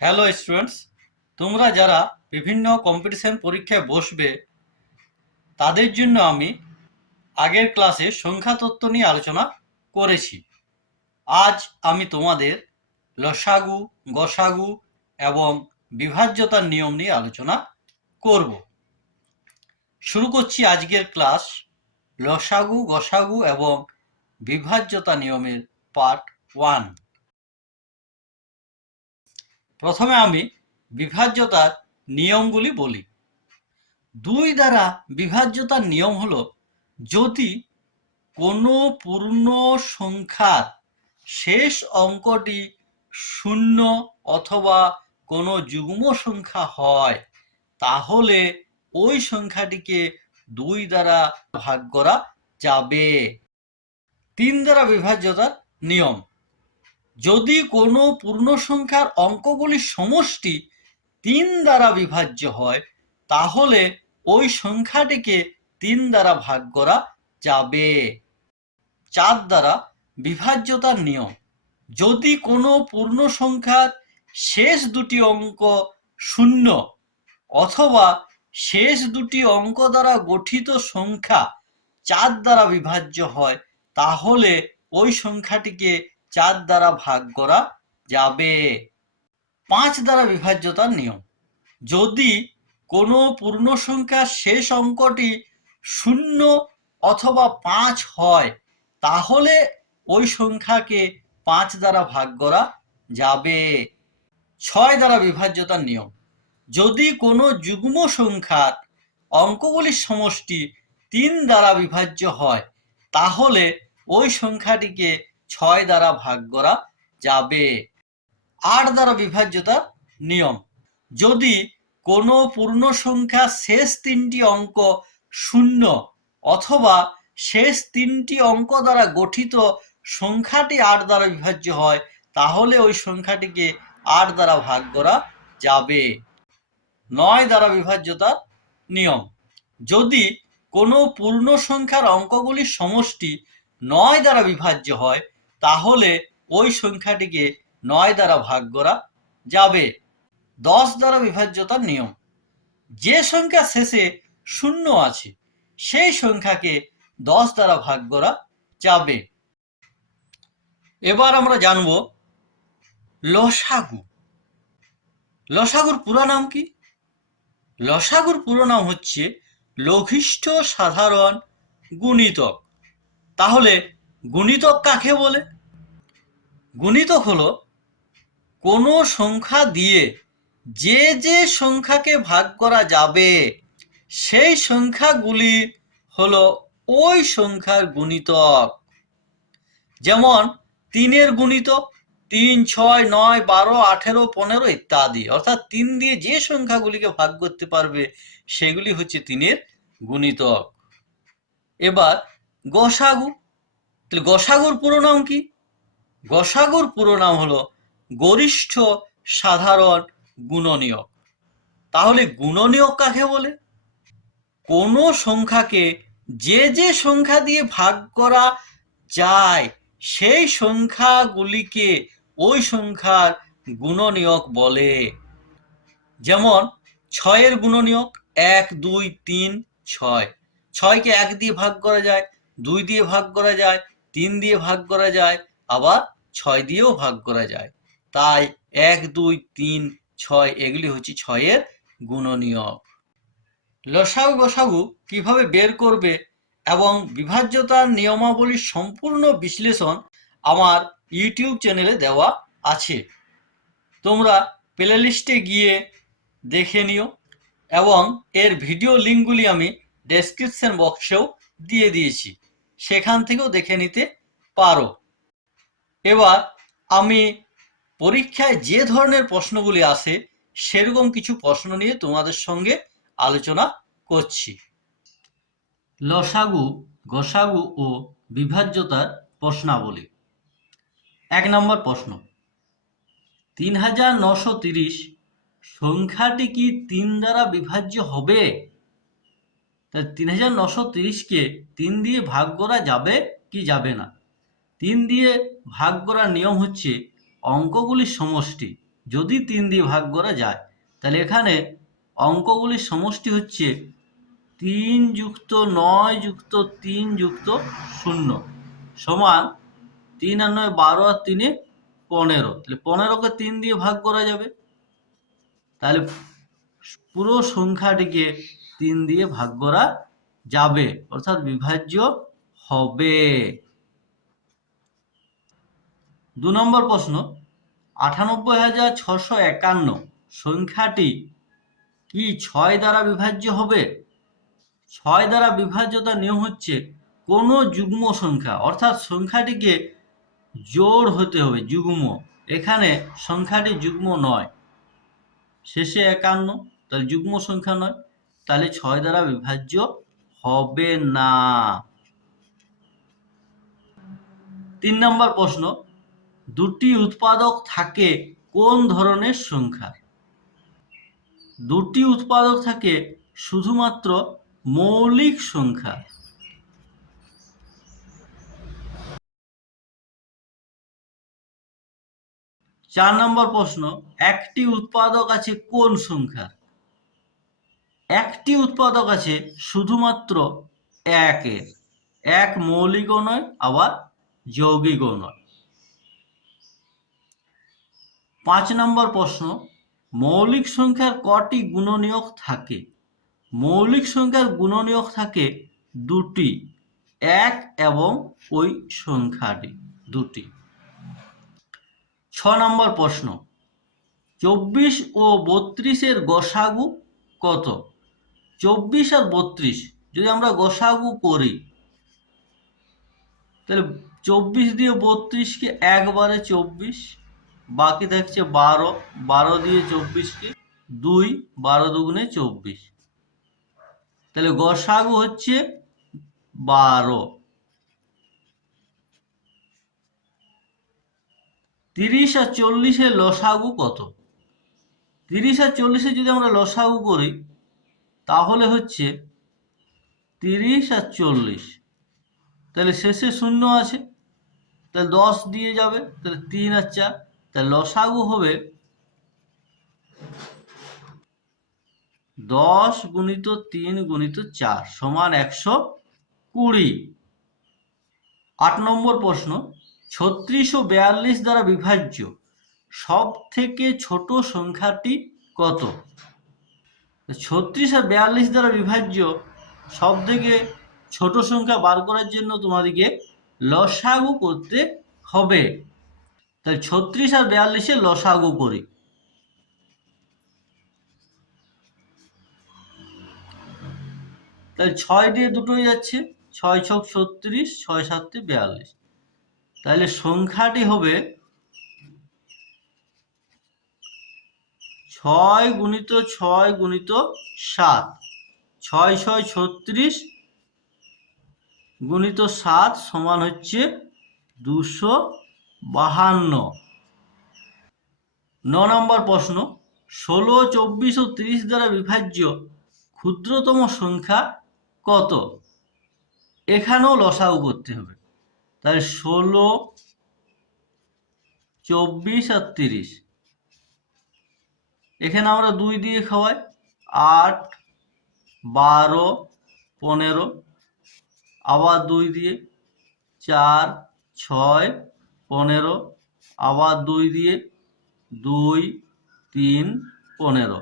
Hello students, তোমরা যারা বিভিন্ন কম্পিটিশন পরীক্ষায় বসবে তাদের জন্য আমি আগের ক্লাসে সংখ্যা তত্ত্ব নিয়ে আলোচনা করেছি। আজ আমি তোমাদের লসাগু, গসাগু এবং বিভাজ্যতার নিয়ম নিয়ে আলোচনা করব। শুরু করছি আজকের ক্লাস লসাগু, গসাগু এবং বিভাজ্যতা নিয়মের পার্ট 1। প্রথমে আমি বিভাজ্যতার নিয়মগুলি বলি। 2 দ্বারা বিভাজ্যতার নিয়ম হলো, যদি কোনো পূর্ণ সংখ্যার শেষ অঙ্কটি 0 অথবা কোনো যুগ্ম সংখ্যা হয় তাহলে ওই সংখ্যাটিকে 2 দ্বারা ভাগ করা যাবে। 3 দ্বারা বিভাজ্যতার নিয়ম, যদি কোনো পূর্ণ সংখ্যার অঙ্কগুলির সমষ্টি 3 দ্বারা বিভাজ্য হয় তাহলে ওই সংখ্যাটিকে 3 দ্বারা ভাগ করা যাবে। 4 দ্বারা বিভাজ্যতার নিয়ম, যদি কোনো পূর্ণ সংখ্যার শেষ দুটি অঙ্ক 0 অথবা শেষ দুটি অঙ্ক দ্বারা গঠিত সংখ্যা 4 দ্বারা বিভাজ্য হয় তাহলে ওই সংখ্যাটিকে 4 দ্বারা ভাগ করা যাবে। 5 দ্বারা বিভাজ্যতার নিয়ম, যদি কোনো পূর্ণ সংখ্যার শেষ অঙ্কটি 0 অথবা 5 হয় তাহলে ওই সংখ্যাকে 5 দ্বারা ভাগ করা যাবে। 6 দ্বারা বিভাজ্যতার নিয়ম, যদি কোনো যুগ্ম সংখ্যার অঙ্কগুলির সমষ্টি 3 দ্বারা বিভাজ্য হয় তাহলে ওই সংখ্যাটিকে 6 দ্বারা ভাগ করা যাবে। 8 দ্বারা বিভাজ্যতার নিয়ম, যদি কোনো পূর্ণ সংখ্যার শেষ 3টি অঙ্ক 0 অথবা শেষ 3টি অঙ্ক দ্বারা গঠিত সংখ্যাটি 8 দ্বারা বিভাজ্য হয় তাহলে ওই সংখ্যাটিকে 8 দ্বারা ভাগ করা যাবে। 9 দ্বারা বিভাজ্যতার নিয়ম, যদি কোনো পূর্ণ সংখ্যার অঙ্কগুলির সমষ্টি 9 দ্বারা বিভাজ্য হয় তাহলে ওই সংখ্যাটিকে 9 দ্বারা ভাগ করা যাবে। 10 দ্বারা বিভাজ্যতার নিয়ম, যে সংখ্যা শেষে 0 আছে সেই সংখ্যাকে 10 দ্বারা ভাগ করা যাবে। এবার আমরা জানব লসাগু। লসাগুর পুরো নাম কি? লসাগুর পুরো নাম হচ্ছে লঘিষ্ঠ সাধারণ গুণিতক। তাহলে গুণিতক কাকে বলে? গুণিতক হলো কোনো সংখ্যা দিয়ে যে যে সংখ্যাকে ভাগ করা যাবে সেই সংখ্যাগুলি হলো ওই সংখ্যার গুণিতক। যেমন 3-এর গুণিতক 3, 6, 9, 12, 18, 15 ইত্যাদি। অর্থাৎ 3 দিয়ে যে সংখ্যাগুলিকে ভাগ করতে পারবে সেগুলি হচ্ছে 3-এর গুণিতক। এবার গসাগু। তাহলে গসাগুর পুরো নাম কি? গসাগুর পুরো নাম হলো গরিষ্ঠ সাধারণ গুণনীয়ক। তাহলে গুণনীয়ক কাকে বলে? কোনো সংখ্যাকে যে যে সংখ্যা দিয়ে ভাগ করা যায় সেই সংখ্যাগুলিকে ওই সংখ্যার গুণনীয়ক বলে। যেমন 6-এর গুণনীয়ক 1, 2, 3, 6। 6কে 1 দিয়ে ভাগ করা যায়, 2 দিয়ে ভাগ করা যায়, 3 দিয়ে ভাগ করা যায়, আবার 6 দিয়েও ভাগ করা যায়। তাই 1, 2, 3, 6 এগুলি হচ্ছে 6-এর গুণনীয়ক। লসাগু গসাগু কিভাবে বের করবে এবং বিভাজ্যতার নিয়মাবলীর সম্পূর্ণ বিশ্লেষণ আমার ইউটিউব চ্যানেলে দেওয়া আছে, তোমরা প্লে লিস্টে গিয়ে দেখে নিও এবং এর ভিডিও লিঙ্কগুলি আমি ডেসক্রিপশন বক্সেও দিয়ে দিয়েছি, সেখান থেকেও দেখে নিতে পারো। এবার আমি পরীক্ষায় যে ধরনের প্রশ্নগুলি আসে সেরকম কিছু প্রশ্ন নিয়ে তোমাদের সঙ্গে আলোচনা করছি। লসাগু, গসাগু ও বিভাজ্যতার প্রশ্নাবলী। 1 নম্বর প্রশ্ন, 3930 সংখ্যাটি কি 3 দ্বারা বিভাজ্য হবে? তাই 3930কে 3 দিয়ে ভাগ করা যাবে কি যাবে না? 3 দিয়ে ভাগ করার নিয়ম হচ্ছে অঙ্কগুলির সমষ্টি। যদি 3 দিয়ে ভাগ করা যায়। তাহলে এখানে অঙ্কগুলির সমষ্টি হচ্ছে 3 যুক্ত 9 যুক্ত 3 যুক্ত 0 সমান 3 আর 9 12 আর 3 15। তাহলে 15কে 3 দিয়ে ভাগ করা যাবে। তাহলে পুরো সংখ্যাটিকে 3 দিয়ে ভাগ করা যাবে, অর্থাৎ বিভাজ্য হবে। 2 নম্বর প্রশ্ন, 98,651 সংখ্যাটি কি 6 দ্বারা বিভাজ্য হবে? 6 দ্বারা বিভাজ্যতার নিয়ম হচ্ছে কোনো যুগ্ম সংখ্যা, অর্থাৎ সংখ্যাটিকে জোড় হতে হবে, যুগ্ম। এখানে সংখ্যাটি যুগ্ম নয়, শেষে 51, তাহলে যুগ্ম সংখ্যা নয়, তাহলে 6 দ্বারা বিভাজ্য হবে না। 3 নম্বর প্রশ্ন, দুটি উৎপাদক থাকে কোন ধরনের সংখ্যার? দুটি উৎপাদক থাকে শুধুমাত্র মৌলিক সংখ্যা। 4 নম্বর প্রশ্ন, একটি উৎপাদক আছে কোন সংখ্যার? একটি উৎপাদক আছে শুধুমাত্র 1-এর। 1 মৌলিকও নয়, আবার যৌগিকও নয়। 5 নম্বর প্রশ্ন, মৌলিক সংখ্যার কটি গুণনীয়ক থাকে? মৌলিক সংখ্যার গুণনীয়ক থাকে 2টি, 1 এবং ওই সংখ্যাটি 2টি। 6 নম্বর প্রশ্ন, 24 ও 32-এর গসাগু কত? 24 আর 32 যদি আমরা গসাগু করি, তাহলে 24 দিয়ে 32কে একবারে 24, বাকি থাকছে 12, 12 দিয়ে 24কে 2, 12 দুগুণে 24, তাহলে গসাগু হচ্ছে 12। 30 আর 40-এর লসাগু কত? 30 আর 40-এ যদি আমরা লসাগু করি, তাহলে হচ্ছে 30 আর 40, তাহলে শেষে 0 আছে, তাহলে 10 দিয়ে যাবে, তাহলে 3 আর 4, তাহলে লসাগু হবে 10 গুণিত 3 গুণিত 4 সমান 120। 8 নম্বর প্রশ্ন, 36 ও 42 দ্বারা বিভাজ্য সব থেকে ছোট সংখ্যাটি কত? 36 আর 42 দ্বারা বিভাজ্য সব থেকে ছোট সংখ্যা বার করার জন্য তোমাদেরকে লসাগু করতে হবে। তাহলে 36 আর 42-এর লসাগু করি। তাহলে 6 দিয়ে দুটোই যাচ্ছে, 6 ছক 36, 6 7 42, তাহলে সংখ্যাটি হবে 6 গুণিত 6 গুণিত 7, 6 6 36 গুণিত 7 সমান হচ্ছে 252। 9 নম্বর প্রশ্ন, 16, 24 ও 30 দ্বারা বিভাজ্য ক্ষুদ্রতম সংখ্যা কত? এখানেও লসাগু করতে হবে। তাহলে 16, 24 আর 30, এখানে আমরা 2 দিয়ে খাওয়াই, 8, 12, 15, আবার 2 দিয়ে, 4, 6, 15, আবার 2 দিয়ে, 2, 3, 15,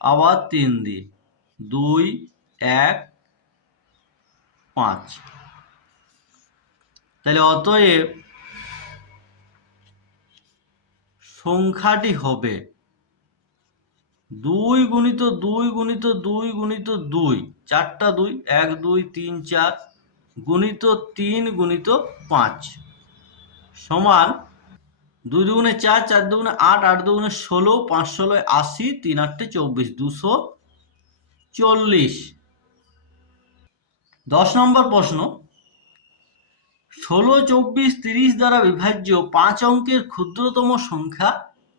আবার 3 দিয়ে, 2, 1, 5। তাহলে অতএব সংখ্যাটি হবে 2 গুণিত 2 গুণিত 2 গুণিত 2, 4টা 2, 1 2 3 4 গুণিত 3 গুণিত 5 সমান 2 দুগুণে 4, 4 দুগুণে 8, 8 দুগুণে 16, 5 16 80, 3 8 24, 240। 10 নম্বর প্রশ্ন, 16, 24, 30 দ্বারা বিভাজ্য 5 অঙ্কের ক্ষুদ্রতম সংখ্যা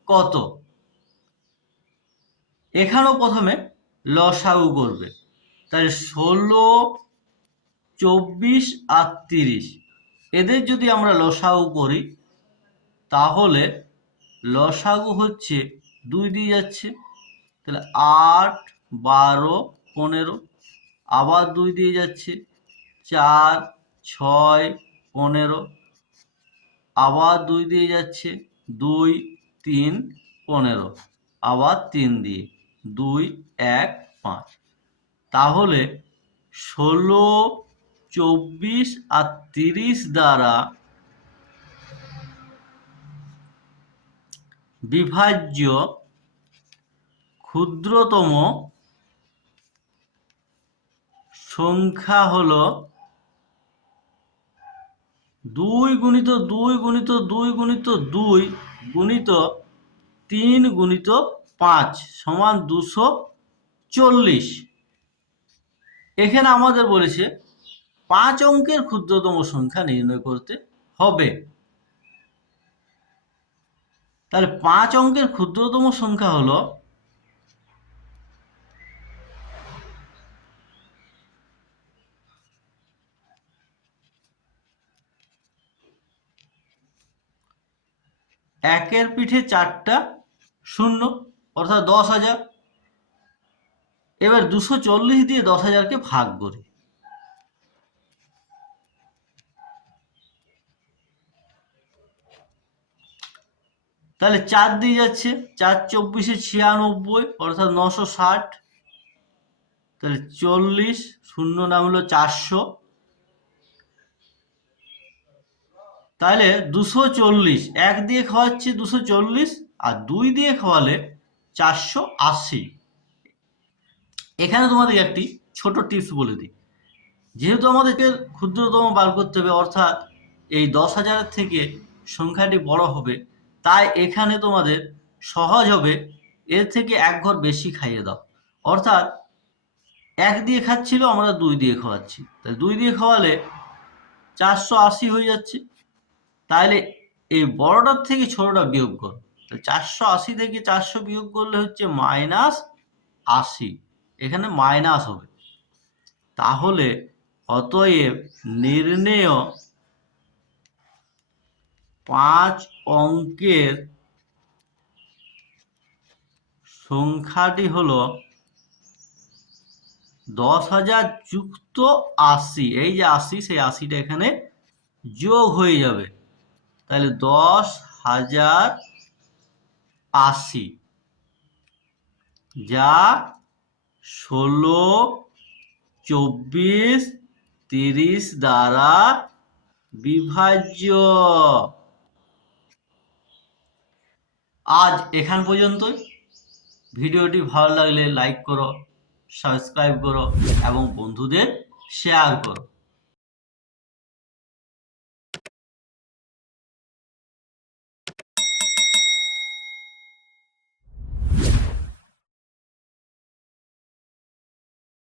কত? এখানেও প্রথমে লসাগু করবে। তাহলে 16, 24 আর 30 এদের যদি আমরা লসাগু করি, তাহলে লসাগু হচ্ছে 2 দিয়ে যাচ্ছে, তাহলে 8, 12, 15, আবার 2 দিয়ে যাচ্ছে, 4, 6, 15, আবার 2 দিয়ে যাচ্ছে, 2, 3, 15, আবার 3 দিয়ে, 2, 1, 5। তাহলে 16, 24 আর 30 দ্বারা বিভাজ্য ক্ষুদ্রতম সংখ্যা হলো 2 গুণিত 2 গুণিত 2 গুণিত 2 গুণিত 3 গুণিত 5 সমান 240। এখানে আমাদের বলেছে 5 অঙ্কের ক্ষুদ্রতম সংখ্যা নির্ণয় করতে হবে। তাহলে 5 অঙ্কের ক্ষুদ্রতম সংখ্যা হলো একের পিঠে 4টা শূন্য, অর্থাৎ 10,000। এবার 240 দিয়ে 10,000কে ভাগ করি। তাহলে 4 দিয়ে যাচ্ছে, 4 24 96, অর্থাৎ 960। তাহলে 40, শূন্য নাম হলো 400। তাহলে 240, 1 দিয়ে খাওয়াচ্ছি 240, আর 2 দিয়ে খাওয়ালে 480। এখানে তোমাদের একটি ছোট টিপস বলে দিই। যেহেতু আমাদেরকে ক্ষুদ্রতম বার করতে হবে, অর্থাৎ এই 10,000 থেকে সংখ্যাটি বড় হবে, তাই এখানে তোমাদের সহজ হবে এর থেকে 1 ঘর বেশি খাইয়ে দাও। অর্থাৎ 1 দিয়ে খাচ্ছিল, আমরা 2 দিয়ে খাওয়াচ্ছি, তাই 2 দিয়ে খাওয়ালে 480 হয়ে যাচ্ছে। তাহলে এই বড়টার থেকে ছোটটা বিয়োগ করো, 480 থেকে 400 বিয়োগ করলে হচ্ছে -80, এখানে মাইনাস হবে। তাহলে অতএব নির্ণেয় 5 অঙ্কের সংখ্যাটি হলো 10,000 যুক্ত 80। এই যে 80, সেই 80টা এখানে যোগ হয়ে যাবে। তাহলে 10,080, যা 16, 24, 30 দ্বারা বিভাজ্য। আজ এখান পর্যন্তই। ভিডিওটি ভালো লাগলে লাইক করো, সাবস্ক্রাইব করো এবং বন্ধুদের শেয়ার করো।